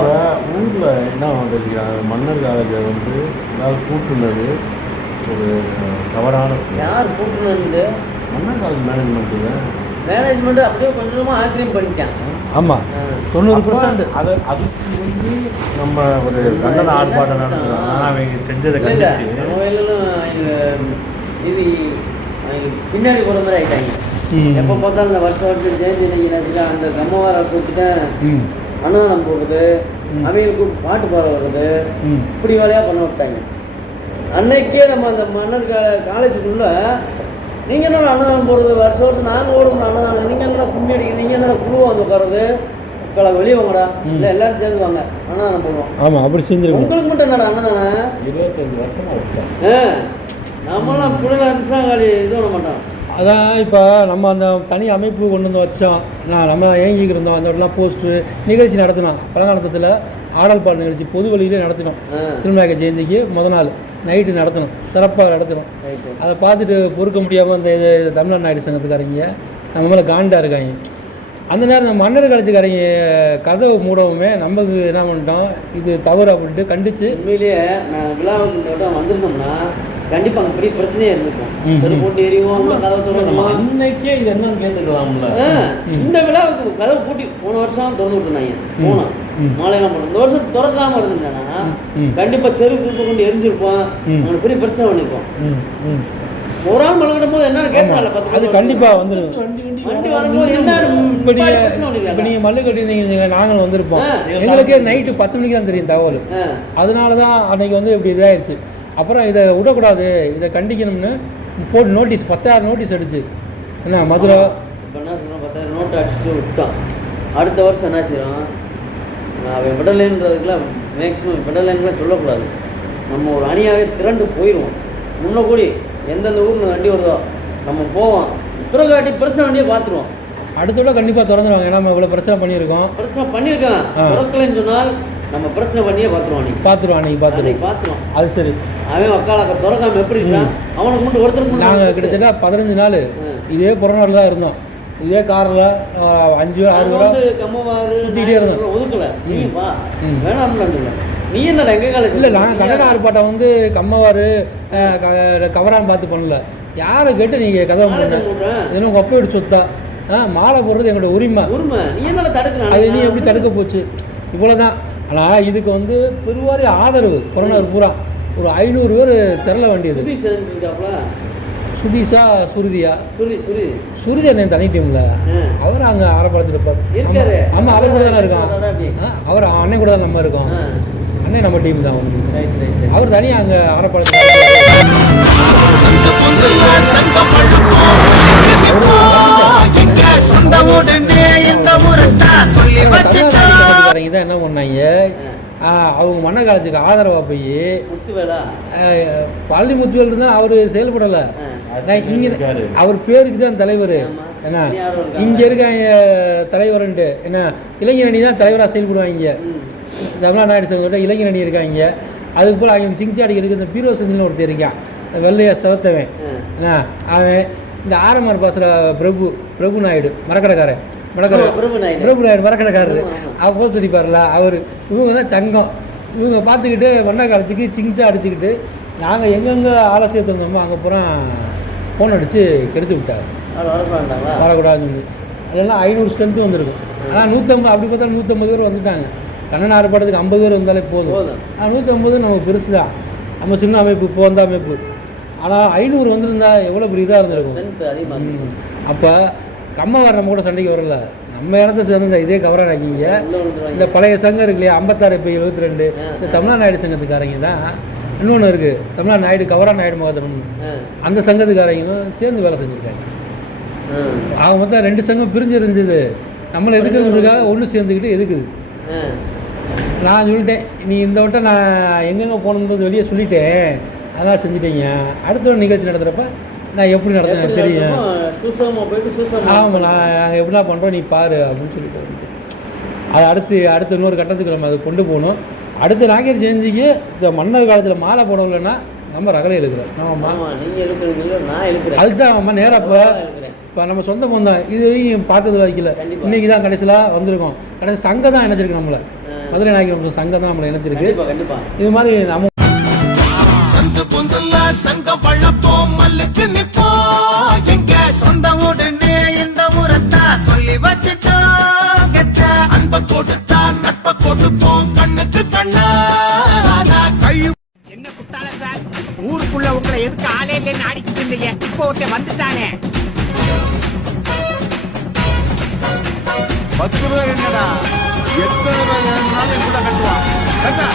இப்போ ஊரில் என்ன வந்துருக்கிறாங்க மன்னர் காலேஜை வந்து ஏதாவது கூட்டுனது ஒரு தவறான. யார் கூட்டணும்னு மன்னர் காலேஜ் மேனேஜ்மெண்ட்டு மேனேஜ்மெண்ட் அப்படியே கொஞ்சம் கொஞ்சமாக ஆக்கிரியம் பண்ணிட்டான் ஆமாம் தொண்ணூறு பர்சன்ட் அது அதுக்கு வந்து நம்ம ஒரு கண்டன ஆர்ப்பாட்டம் நடத்துறோம் ஆனால் அவங்க செஞ்சதை கண்டிச்சு. இது பின்னாடி போகிற மாதிரி ஆகிட்டாங்க. எப்போ பார்த்தாலும் இந்த வருஷம் வருஷம் ஜெயந்தி அந்த கம்மவார கூப்பிட்டு அன்னதானம் போடுறது. அவங்களுக்கு பாட்டு பாட வர்றது ம். இப்படி வேலையாக பண்ண விட்டாங்க. அன்னைக்கே நம்ம அந்த மன்னர் கா காலேஜுக்குள்ள நீங்கள் என்ன அன்னதானம் போடுறது வருஷம் வருஷம் நாங்கள் ஓடுறோம் அன்னதானம் நீங்கள் என்ன கும்மி அடிக்க நீங்கள் என்ன குழு வந்து உட்காருது உட்கார வெளியே வாங்கடா. இல்லை எல்லாரும் சேர்ந்து வாங்க அன்னதானம் போடுவோம். ஆமாம் அப்படி செஞ்சுருக்கணும். உங்களுக்கு மட்டும் என்னடா அன்னதானம்? இருபத்தஞ்சு வருஷமா விட்டோம் ஆ நம்மளாம் பிள்ளைங்க இருந்துச்சா காலி இது பண்ண மாட்டோம். அதான் இப்போ நம்ம அந்த தனி அமைப்பு கொண்டு வந்து வச்சோம் நான் நம்ம ஏங்கிக்கு இருந்தோம் அந்த இடத்துல போஸ்ட்ரு நிகழ்ச்சி நடத்தினோம். பழங்காலத்தில் ஆடல் பாடல் நிகழ்ச்சி பொது வழியிலே நடத்தினோம். திருநாயக ஜெயந்திக்கு முத நாள் நைட்டு நடத்தணும் சிறப்பாக நடத்தணும் அதை பார்த்துட்டு பொறுக்க முடியாமல் இந்த இது தமிழ்நாடு நாயுடு சங்கத்துக்காரங்க நம்ம மேலே காண்டா இருக்காங்க. அந்த நேரம் இந்த மன்னர் கழிச்சுக்காரங்க கதவு மூடவுமே நமக்கு என்ன பண்ணிட்டோம்? இது தவறு அப்படின்ட்டு கண்டித்து உண்மையிலேயே நான் விழாவுக்கு வந்திருந்தோம்னா கண்டிப்பாக அங்கே பெரிய பிரச்சனையே இருந்திருக்கும். சரி போட்டு உள்ள கதவை நம்ம திறக்கணுமா அன்னைக்கே இது என்னன்னு கேட்டுக்கலாம்ல இந்த விழாவுக்கு கதவு பூட்டி போன வருஷம் திறந்து விட்டுருந்தாங்க. போனோம். மாலையெல்லாம் போனோம் இந்த வருஷம் திறக்காம இருந்துட்டானா. கண்டிப்பா செருப்பு கிருப்பு கொண்டு எரிஞ்சிருப்போம். அவனுக்கு பெரிய பிரச்சனை பண்ணிருப்போம் ஒரு ஆள் போது என்னன்னு கேட்டால அது பேர் கண்டிப்பாக வந்துடும் வண்டி வரும்போது என்ன இப்போ நீங்கள் இப்போ நீங்கள் மல்லு கட்டியிருந்தீங்க நாங்களும் வந்திருப்போம். எங்களுக்கே நைட்டு பத்து மணிக்கு தான் தெரியும் தகவல். அதனால தான் அன்னைக்கு வந்து இப்படி இதாகிடுச்சு அப்புறம் இதை விடக்கூடாது. இதை கண்டிக்கணும்னு போட்டு நோட்டீஸ் பத்தாயிரம் நோட்டீஸ் அடிச்சு. என்ன மதுரை? இப்ப என்ன சொல்றோம் பத்தாயிரம் நோட்டு அடிச்சு விட்டோம். அடுத்த வருஷம் என்ன செய்யறோம்? அவன் விடலைன்றதுக்குலாம் மேக்ஸிமம் விடலைன்னுலாம் சொல்லக்கூடாது. நம்ம ஒரு அணியாகவே திரண்டு போயிடுவோம் முன்ன கூடி எந்தெந்த ஊரில் வண்டி வருதோ நம்ம போவோம். பிறகாட்டி பிரச்சனை வண்டியை பார்த்துருவோம். அடுத்த விட கண்டிப்பாக திறந்துருவாங்க. ஏன்னா நம்ம இவ்வளோ பிரச்சனை பண்ணியிருக்கோம். பிரச்சனை பண்ணியிருக்கான். திறக்கலைன்னு சொன்னால் நம்ம பிரச்சனை பண்ணியே அன்னைக்கு. பார்த்துருவோம் அன்னைக்கு அன்னைக்கு பார்த்துருவோம். பார்த்துருவோம் அது சரி. அவன் அக்காலாக்க திறக்காம எப்படி இருக்கான்? அவனுக்கு மட்டும் ஒருத்தருக்கு நாங்கள் கிட்டத்தட்ட பதினஞ்சு நாள். இதே புறநாள் தான் இருந்தோம். இதே காரில் அஞ்சு ஆறு வந்து சுத்திட்டே இருந்தோம். ஒதுக்கல. நீ ம். வா. ம். வேணாம்னு சொல்ல நீ என்னடா எங்க காலேஜ் இல்லை நாங்கள் கன்னட ஆர்ப்பாட்டம் வந்து கம்மவாறு கவரான் பார்த்து பண்ணல. யாரை கேட்டு நீங்கள் கதவை பண்ணுங்க அப்பா வீடு சொத்தா. ஆ மாலை போடுறது எங்களோட உரிமை. உரிமை. நீ என்னடா தடுக்கணும் அது நீ எப்படி தடுக்க போச்சு? இவ்வளோதான் ஆனால் இதுக்கு வந்து பெருவாரி ஆதரவு. புறநகர் பூரா. ஒரு ஐநூறு பேர் திரள வேண்டியது. சுதீஷ் சுருதியா சுரி சுரி சுருதி அண்ணன் தனி டீம்ல. அவர் அங்கே ஆரப்பாளத்தில் இருப்பார் இருக்காரு. ஆமாம் அவர் கூட தானே. ஆ, அவர் அண்ணன் கூட தான் நம்ம இருக்கோம். அண்ணன் நம்ம டீம் தான் அவர் தனியாக அங்கே ஆரப்பாளத்தில் அவங்க மன்ன காலேஜுக்கு ஆதரவாக போய் பழனி முத்துவேல் இருந்தால் அவர் செயல்படலை. நான் இங்கே. அவர் பேருக்கு தான் தலைவர். என்ன? இங்கே இருக்க தலைவர்ன்ட்டு என்ன இளைஞரணி தான் தலைவராக செயல்படுவாங்க. தமிழ்நாடு நாயுடு சங்கத்தோட இளைஞரணி இருக்காங்க அதுக்கு போல் அவங்களுக்கு சிங்சா அடிக்கிறதுக்கு இந்த பீரோ செஞ்சில்னு ஒருத்தர் இருக்கான் வெள்ளையா செவத்தவன். என்ன அவன் இந்த ஆரம்பர் பாசுற பிரபு பிரபு நாயுடு மரக்கடைக்காரன் ஆமா, பிரபு நாயுடு. மரக்கடைக்காரரு. அவர் போஸ்ட் அடிப்பார்ல அவர் இவங்க தான் சங்கம். இவங்க பார்த்துக்கிட்டு வண்ணா கரைச்சிக்கு சிங்சா அடிச்சுக்கிட்டு நாங்கள் எங்கெங்கே ஆலோசியம் இருந்தோமோ அங்கே பூரா ஃபோன் அடித்து கெடுத்து விட்டார். வரக்கூடாதுன்னு சொல்லி. அதெல்லாம் ஐநூறு ஸ்ட்ரென்த்து வந்திருக்கும். ஆனால் நூற்றம்பது அப்படி பார்த்தா நூற்றம்பது பேர் வந்துட்டாங்க. கண்ணன் ஆர்ப்பாட்டத்துக்கு ஐம்பது பேர் வந்தாலே போதும். ஆனால் நூற்றம்பது நமக்கு பெருசு தான். நம்ம சின்ன அமைப்பு இப்போ வந்த அமைப்பு. ஆனால் ஐநூறு வந்திருந்தா எவ்வளோ பெரிய இதாக இருந்திருக்கும். அப்போ கம்மவார் நம்ம கூட சண்டைக்கு வரல. நம்ம இடத்த சேர்ந்த இதே கவராக ஆக்கிங்க உள்ள விழுந்துருவாங்க. இந்த பழைய சங்கம் இருக்கு இல்லையா? ஐம்பத்தாறு இப்போ எழுபத்தி ரெண்டு இந்த. தமிழ்நாடு நாயுடு சங்கத்துக்காரங்க தான். இன்னொன்று இருக்குது தமிழ்நாடு நாயுடு கவரா நாயுடு மகாதமன். அந்த சங்கத்துக்காரங்களும் சேர்ந்து வேலை செஞ்சுருக்காங்க. அவங்க மொத்தம் ரெண்டு சங்கம் பிரிஞ்சு இருந்தது நம்மளை எதுக்குறதுக்காக ஒன்று சேர்ந்துக்கிட்டு எதுக்குது. நான் சொல்லிட்டேன். நீ இந்த வட்டம் நான் எங்கெங்கே போகணுன்றது வெளியே சொல்லிட்டேன். அதெல்லாம் செஞ்சுட்டீங்க. அடுத்த ஒரு நிகழ்ச்சி நடத்துகிறப்ப நான் எப்படி நடத்துறேன் எனக்கு எப்படி தெரியும் ஆமாம் நான் நாங்கள் எப்படிலாம் பண்ணுறோம் நீ பாரு அப்படின்னு சொல்லிட்டு வந்துட்டேன். அது அடுத்து அடுத்த இன்னொரு கட்டத்துக்கு நம்ம அதை கொண்டு போகணும். அடுத்த நாகர் ஜெயந்திக்கு இந்த மன்னர் காலத்தில் மாலை போடலைன்னா நம்ம ரகலை நான் எழுப்புறேன் அதுதான் அம்மா நேராக இப்போ. இப்போ நம்ம சொந்த பந்தம் இது வரைக்கும் பார்த்ததுல வைக்கல. இன்னைக்கு தான் கடைசியில் வந்திருக்கோம். கடைசி சங்கம் தான் இணைச்சிருக்கு நம்மளை. மதுரை நாயக்கர் சங்கம் தான் நம்மளை இணைச்சிருக்கு இது மாதிரி நம்ம சங்க மல்லுக்கு எதுக்கு ஆளே இருந்தீங்க இப்போ ஒருத்தன் வந்துட்டானே. பத்து ரூபாய் என்னடா? எத்தனை ரூபாய் வேணும்னாலும் கூட கட்டுவான் கட்டா?